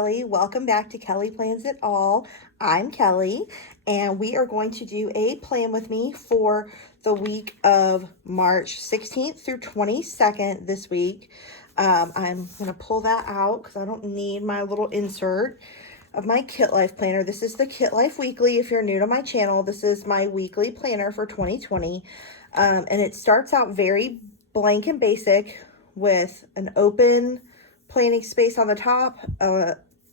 Kelly. Welcome back to Kelly Plans It All. I'm Kelly, and we are going to do a plan with me for the week of March 16th through 22nd this week. I'm going to pull that out because I don't need my little insert of my Kitlife planner. This is the Kitlife Weekly. If you're new to my channel, this is my weekly planner for 2020. And it starts out very blank and basic with an open planning space on the top,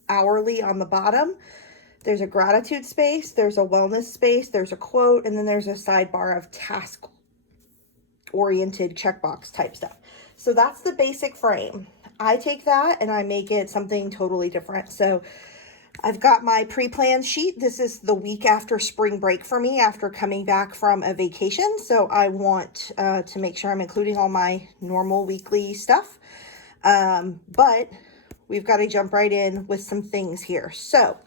hourly on the bottom. There's a gratitude space, there's a wellness space, there's a quote, and then there's a sidebar of task oriented checkbox type stuff. So that's the basic frame. I take that and I make it something totally different. So I've got my pre-planned sheet. This is the week after spring break for me after coming back from a vacation. So I want to make sure I'm including all my normal weekly stuff. But we've got to jump right in with some things here. So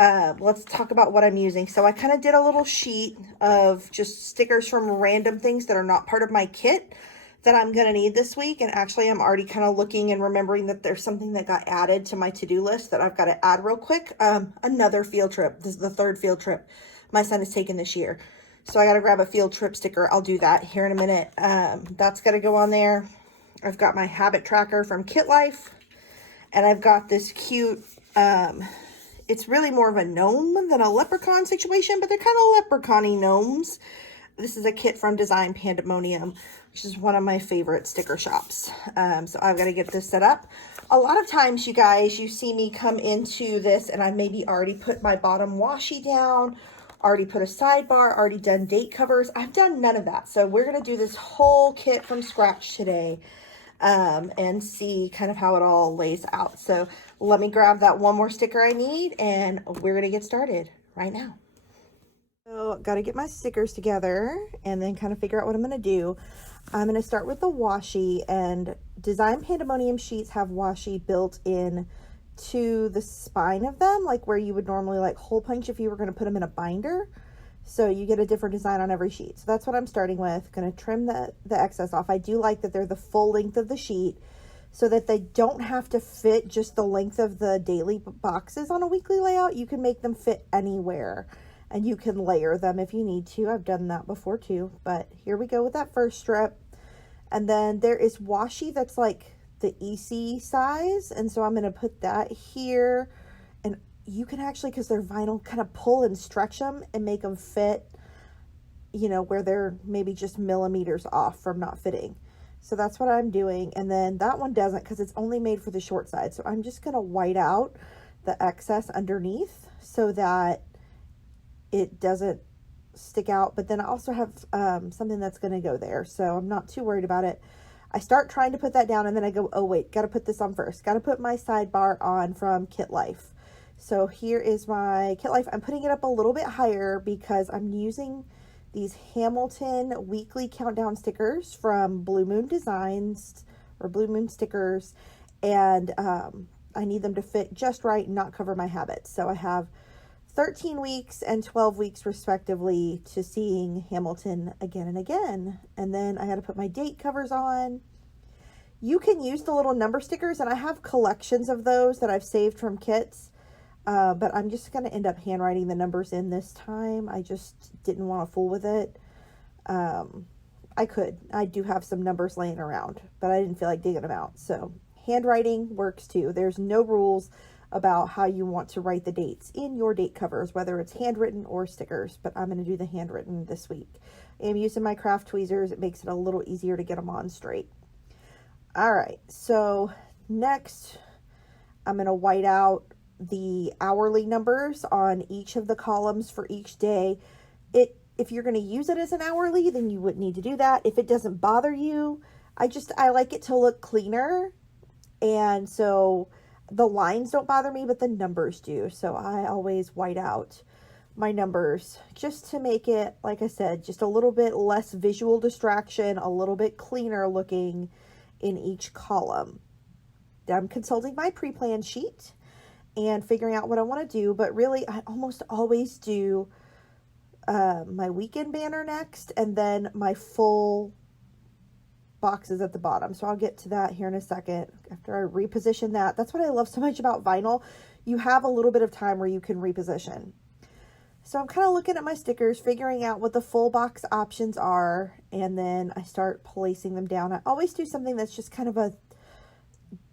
let's talk about what I'm using. So I kind of did a little sheet of just stickers from random things that are not part of my kit that I'm going to need this week. And actually, I'm already kind of looking and remembering that there's something that got added to my to-do list that I've got to add real quick. Another field trip. This is the third field trip my son has taken this year. So I got to grab a field trip sticker. I'll do that here in a minute. That's got to go on there. I've got my habit tracker from Kitlife. And I've got this cute, it's really more of a gnome than a leprechaun situation, but they're kind of leprechaun-y gnomes. This is a kit from Design Pandemonium, which is one of my favorite sticker shops. So I've got to get this set up. A lot of times, you guys, you see me come into this and I maybe already put my bottom washi down, already put a sidebar, already done date covers. I've done none of that. So we're going to do this whole kit from scratch today and see kind of how it all lays out. So let me grab that one more sticker I need and we're going to get started right now. So got to get my stickers together and then kind of figure out what I'm going to do. I'm going to start with the washi, and Design Pandemonium sheets have washi built in to the spine of them, like where you would normally like hole punch if you were going to put them in a binder. So you get a different design on every sheet. So that's what I'm starting with. Going to trim the excess off. I do like that they're the full length of the sheet so that they don't have to fit just the length of the daily boxes on a weekly layout. You can make them fit anywhere. And you can layer them if you need to. I've done that before too. But here we go with that first strip. And then there is washi that's like the EC size. And so I'm going to put that here. And you can actually, because they're vinyl, kind of pull and stretch them and make them fit, you know, where they're maybe just millimeters off from not fitting. So that's what I'm doing. And then that one doesn't because it's only made for the short side. So I'm just going to white out the excess underneath so that it doesn't stick out. But then I also have something that's going to go there, so I'm not too worried about it. I start trying to put that down and then I go, oh wait, got to put this on first. Got to put my sidebar on from Kitlife. So here is my Kitlife. I'm putting it up a little bit higher because I'm using these Hamilton weekly countdown stickers from Blue Moon Designs or Blue Moon Stickers, and I need them to fit just right and not cover my habits. So I have 13 weeks and 12 weeks respectively to seeing Hamilton again and again. And then I had to put my date covers on. You can use the little number stickers, and I have collections of those that I've saved from kits. But I'm just going to end up handwriting the numbers in this time. I just didn't want to fool with it. I do have some numbers laying around, but I didn't feel like digging them out. So handwriting works too. There's no rules about how you want to write the dates in your date covers, whether it's handwritten or stickers, but I'm going to do the handwritten this week. I'm using my craft tweezers. It makes it a little easier to get them on straight. All right, so next I'm going to white out the hourly numbers on each of the columns for each day. If you're going to use it as an hourly, then you wouldn't need to do that. If it doesn't bother you, I like it to look cleaner, and so the lines don't bother me, but the numbers do. So I always white out my numbers just to make it, like I said, just a little bit less visual distraction, a little bit cleaner looking in each column. I'm consulting my pre-planned sheet and figuring out what I want to do, but really I almost always do my weekend banner next and then my full boxes at the bottom. So I'll get to that here in a second after I reposition that. That's what I love so much about vinyl. You have a little bit of time where you can reposition. So I'm kind of looking at my stickers, figuring out what the full box options are, and then I start placing them down. I always do something that's just kind of a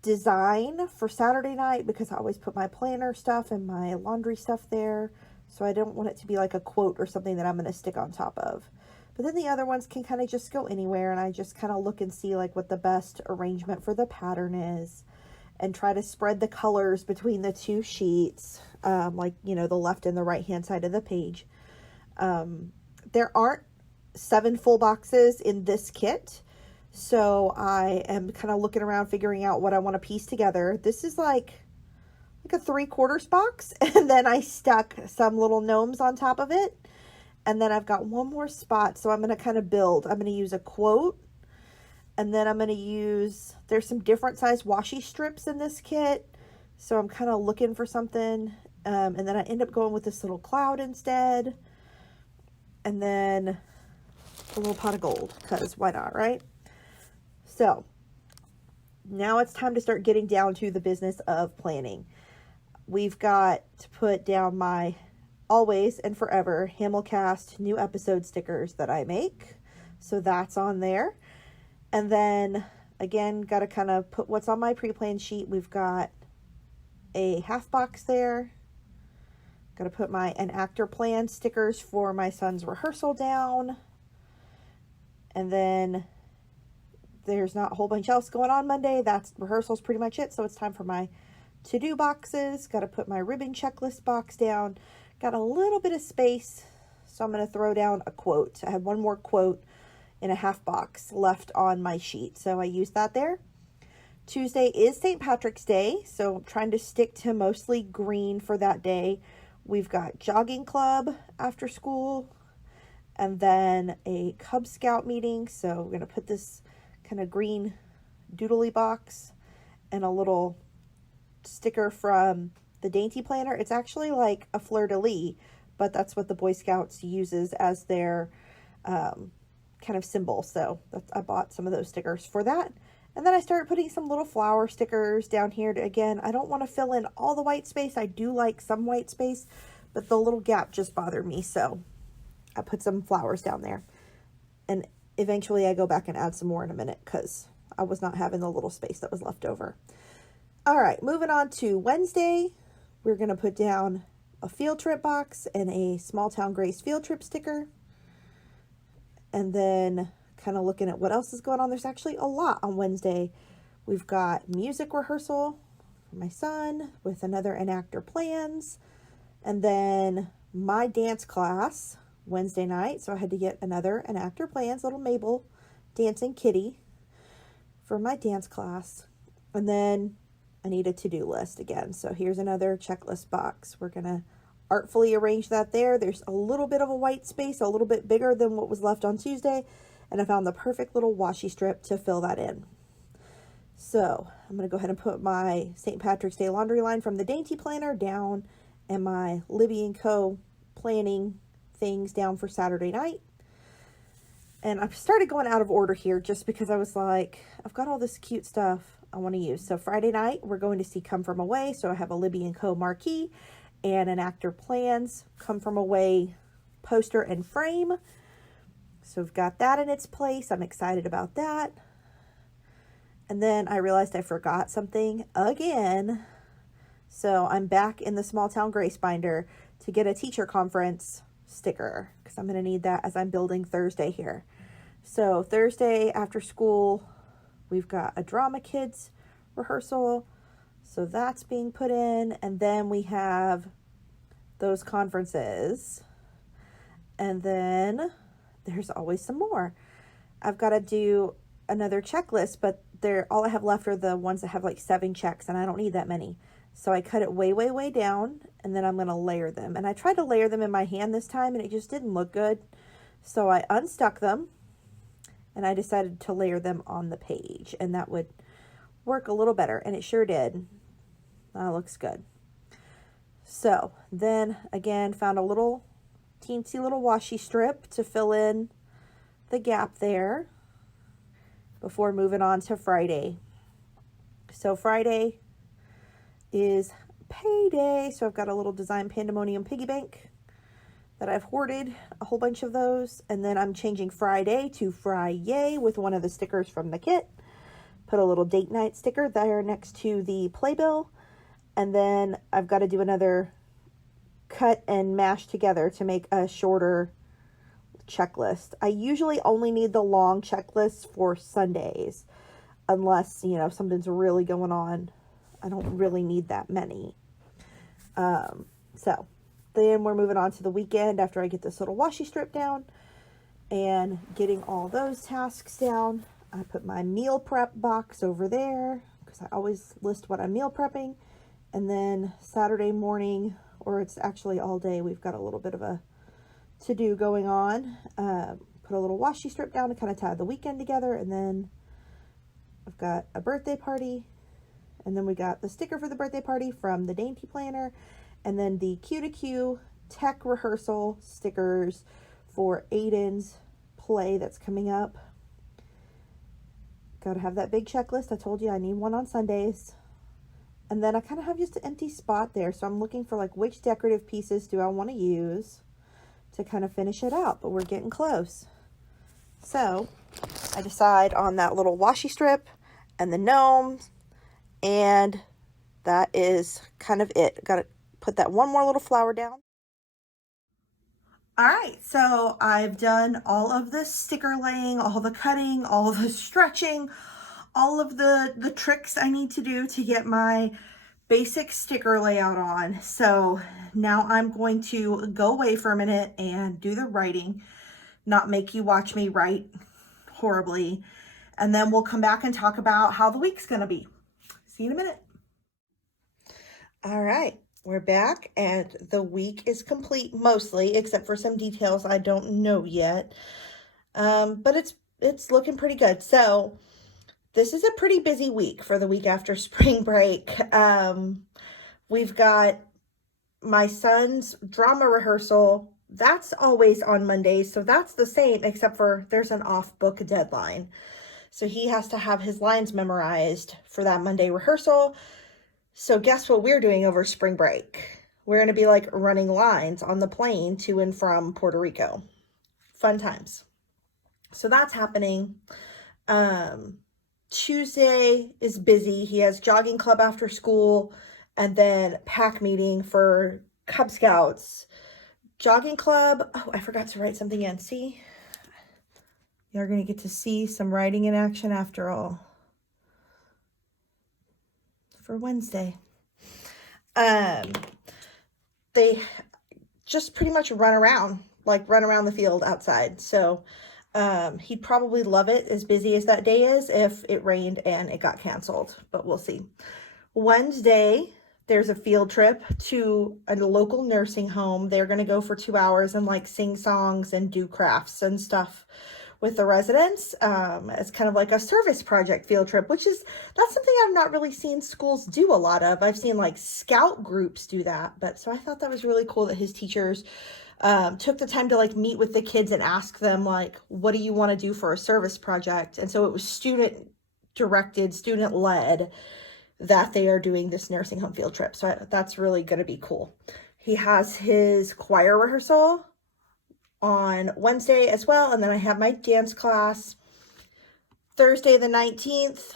design for Saturday night because I always put my planner stuff and my laundry stuff there. So I don't want it to be like a quote or something that I'm going to stick on top of. But then the other ones can kind of just go anywhere, and I just kind of look and see like what the best arrangement for the pattern is and try to spread the colors between the two sheets, like, you know, the left and the right hand side of the page. There aren't 7 full boxes in this kit, so I am kind of looking around figuring out what I want to piece together. This is like a 3/4 box, and then I stuck some little gnomes on top of it. And then I've got one more spot, so I'm going to kind of build. I'm going to use a quote, and then I'm going to use, there's some different size washi strips in this kit, so I'm kind of looking for something, and then I end up going with this little cloud instead, and then a little pot of gold, because why not, right? So now it's time to start getting down to the business of planning. We've got to put down my always and forever Hamilcast new episode stickers that I make. So that's on there. And then again, got to kind of put what's on my pre-planned sheet. We've got a half box there. Got to put my an actor plan stickers for my son's rehearsal down. And then there's not a whole bunch else going on Monday. That's rehearsal's pretty much it. So it's time for my to-do boxes. Got to put my ribbon checklist box down. Got a little bit of space, so I'm going to throw down a quote. I had one more quote in a half box left on my sheet, so I used that there. Tuesday is St. Patrick's Day, so I'm trying to stick to mostly green for that day. We've got jogging club after school, and then a Cub Scout meeting, so we're going to put this kind of green doodly box and a little sticker from the Dainty Planner. It's actually like a fleur-de-lis, but that's what the Boy Scouts uses as their kind of symbol. So I bought some of those stickers for that. And then I started putting some little flower stickers down here. Again, I don't want to fill in all the white space. I do like some white space, but the little gap just bothered me. So I put some flowers down there. And eventually I go back and add some more in a minute because I was not having the little space that was left over. All right, moving on to Wednesday. We're going to put down a field trip box and a Small Town Grace field trip sticker. And then kind of looking at what else is going on. There's actually a lot on Wednesday. We've got music rehearsal for my son with another An Actor Plans. And then my dance class Wednesday night. So I had to get another An Actor Plans, little Mabel dancing kitty for my dance class. And then I need a to-do list again. So here's another checklist box. We're going to artfully arrange that there. There's a little bit of a white space, a little bit bigger than what was left on Tuesday. And I found the perfect little washi strip to fill that in. So I'm going to go ahead and put my St. Patrick's Day laundry line from the Dainty Planner down and my Libby & Co. planning things down for Saturday night. And I've started going out of order here just because I was like, I've got all this cute stuff I want to use. So Friday night, we're going to see Come From Away. So I have a Libby & Co. marquee and An Actor Plans Come From Away poster and frame. So we've got that in its place. I'm excited about that. And then I realized I forgot something again. So I'm back in the Small Town Grace binder to get a teacher conference sticker because I'm going to need that as I'm building Thursday here. So Thursday after school, we've got a drama kids rehearsal. So that's being put in. And then we have those conferences. And then there's always some more. I've got to do another checklist, but all I have left are the ones that have like 7 checks, and I don't need that many. So I cut it way, way, way down, and then I'm going to layer them. And I tried to layer them in my hand this time, and it just didn't look good. So I unstuck them, and I decided to layer them on the page, and that would work a little better, and it sure did. That looks good. So then, again, found a little teensy little washi strip to fill in the gap there. before moving on to Friday. So Friday is payday. So I've got a little Design Pandemonium piggy bank that I've hoarded a whole bunch of those. And then I'm changing Friday to Fry-yay with one of the stickers from the kit. Put a little date night sticker there next to the playbill. And then I've got to do another cut and mash together to make a shorter checklist. I usually only need the long checklist for Sundays, unless, you know, something's really going on. I don't really need that many. So then we're moving on to the weekend after I get this little washi strip down and getting all those tasks down. I put my meal prep box over there because I always list what I'm meal prepping. And then Saturday morning, or it's actually all day, we've got a little bit of a to-do going on. Put a little washi strip down to kind of tie the weekend together. And then I've got a birthday party. And then we got the sticker for the birthday party from the Dainty Planner. And then the Q2Q tech rehearsal stickers for Aiden's play that's coming up. Got to have that big checklist. I told you I need one on Sundays. And then I kind of have just an empty spot there. So I'm looking for like which decorative pieces do I want to use to kind of finish it out. But we're getting close. So I decide on that little washi strip and the gnomes. And that is kind of it. Got to put that one more little flower down. All right, so I've done all of the sticker laying, all the cutting, all the stretching, all of the tricks I need to do to get my basic sticker layout on. So now I'm going to go away for a minute and do the writing, not make you watch me write horribly. And then we'll come back and talk about how the week's gonna be. See you in a minute. All right. We're back and the week is complete mostly, except for some details I don't know yet. But it's looking pretty good. So this is a pretty busy week for the week after spring break. We've got my son's drama rehearsal. That's always on Mondays. So that's the same, except for there's an off book deadline. So he has to have his lines memorized for that Monday rehearsal. So guess what we're doing over spring break? We're going to be like running lines on the plane to and from Puerto Rico. Fun times. So that's happening. Tuesday is busy. He has jogging club after school and then pack meeting for Cub Scouts. Jogging club. Oh, I forgot to write something in. See? You're going to get to see some writing in action after all. For Wednesday. They just pretty much run around the field outside. So he'd probably love it, as busy as that day is, if it rained and it got canceled, but we'll see. Wednesday, there's a field trip to a local nursing home. They're going to go for 2 hours and like sing songs and do crafts and stuff with the residents. It's kind of like a service project field trip, that's something I've not really seen schools do a lot of. I've seen like scout groups do that, but so I thought that was really cool that his teachers took the time to like meet with the kids and ask them like, what do you want to do for a service project? And so it was student directed, student led, that they are doing this nursing home field trip. So that's really going to be cool. He has his choir rehearsal on Wednesday as well. And then I have my dance class Thursday the 19th.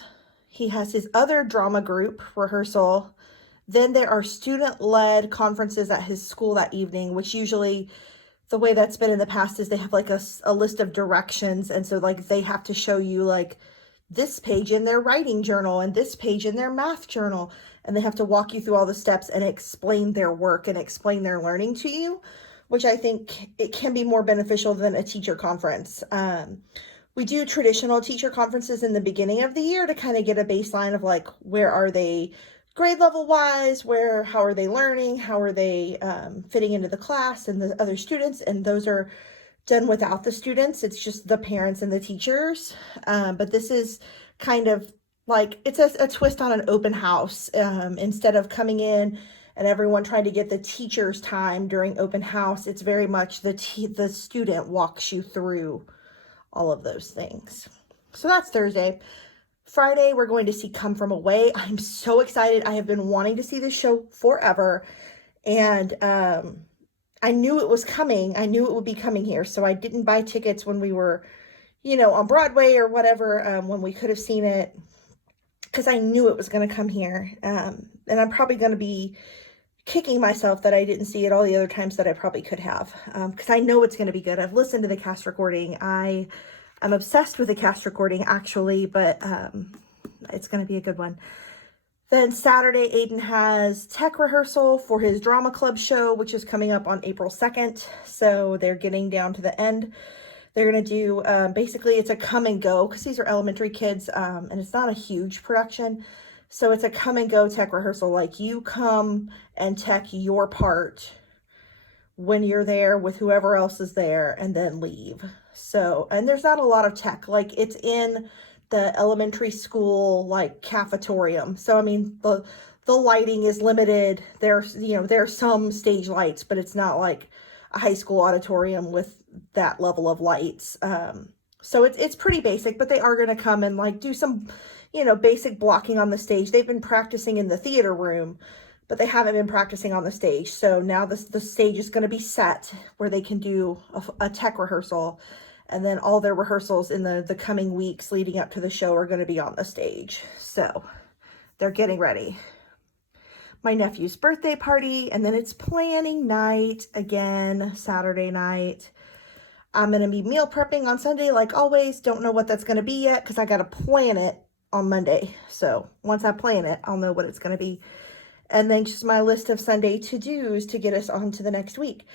He has his other drama group rehearsal. Then there are student-led conferences at his school that evening, which usually the way that's been in the past is they have like a list of directions. And so like they have to show you like this page in their writing journal and this page in their math journal. And they have to walk you through all the steps and explain their work and explain their learning to you, which I think it can be more beneficial than a teacher conference. We do traditional teacher conferences in the beginning of the year to kind of get a baseline of like, where are they grade level wise, how are they learning, how are they fitting into the class and the other students, and those are done without the students. It's just the parents and the teachers. But this is kind of like, it's a twist on an open house. Instead of coming in and everyone trying to get the teacher's time during open house, it's very much the student walks you through all of those things. So that's Thursday. Friday, we're going to see Come From Away. I'm so excited. I have been wanting to see this show forever. And I knew it was coming. I knew it would be coming here. So I didn't buy tickets when we were, on Broadway or whatever, when we could have seen it, because I knew it was going to come here. And I'm probably going to be kicking myself that I didn't see it all the other times that I probably could have, because I know it's going to be good. I've listened to the cast recording. I'm obsessed with the cast recording, actually, but it's going to be a good one. Then Saturday, Aiden has tech rehearsal for his drama club show, which is coming up on April 2nd. So they're getting down to the end. They're going to do, basically it's a come and go, because these are elementary kids, and it's not a huge production. So it's a come and go tech rehearsal. Like, you come and tech your part when you're there with whoever else is there, and then leave. So, and there's not a lot of tech. Like, it's in the elementary school, like, cafetorium. So, I mean, the lighting is limited. There's, there's some stage lights, but it's not like a high school auditorium with that level of lights. So it's pretty basic, but they are going to come and, like, do some, basic blocking on the stage. They've been practicing in the theater room, but they haven't been practicing on the stage. So now the stage is going to be set where they can do a tech rehearsal. And then all their rehearsals in the coming weeks leading up to the show are going to be on the stage. So they're getting ready. My nephew's birthday party, and then it's planning night again, Saturday night. I'm going to be meal prepping on Sunday like always. Don't know what that's going to be yet, because I got to plan it on Monday. So once I plan it, I'll know what it's going to be. And then just my list of Sunday to-dos to get us on to the next week.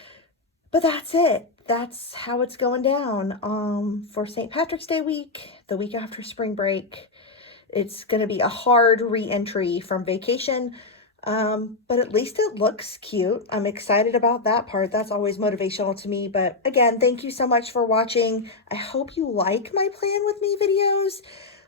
But that's it. That's how it's going down for St. Patrick's Day week, the week after spring break. It's going to be a hard re-entry from vacation, but at least it looks cute. I'm excited about that part. That's always motivational to me. But again, thank you so much for watching. I hope you like my Plan With Me videos.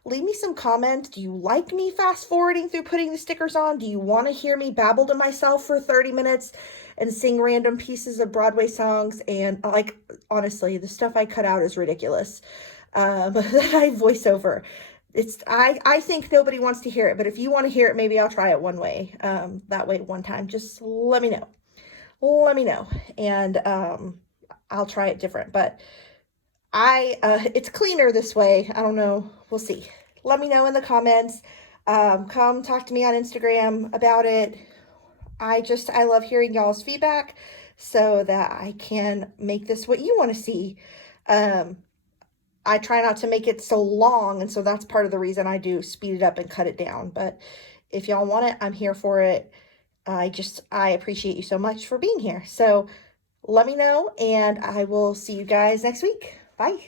Leave me some comments. Do you like me fast forwarding through putting the stickers on? Do you want to hear me babble to myself for 30 minutes and sing random pieces of Broadway songs? And, like, honestly, the stuff I cut out is ridiculous. That I voice over. I think nobody wants to hear it, but if you want to hear it, maybe I'll try it one way. That way one time. Just let me know. Let me know. And I'll try it different. But it's cleaner this way. I don't know. We'll see. Let me know in the comments. Come talk to me on Instagram about it. I love hearing y'all's feedback so that I can make this what you want to see. I try not to make it so long, and so that's part of the reason I do speed it up and cut it down. But if y'all want it, I'm here for it. I appreciate you so much for being here. So let me know, and I will see you guys next week. Bye.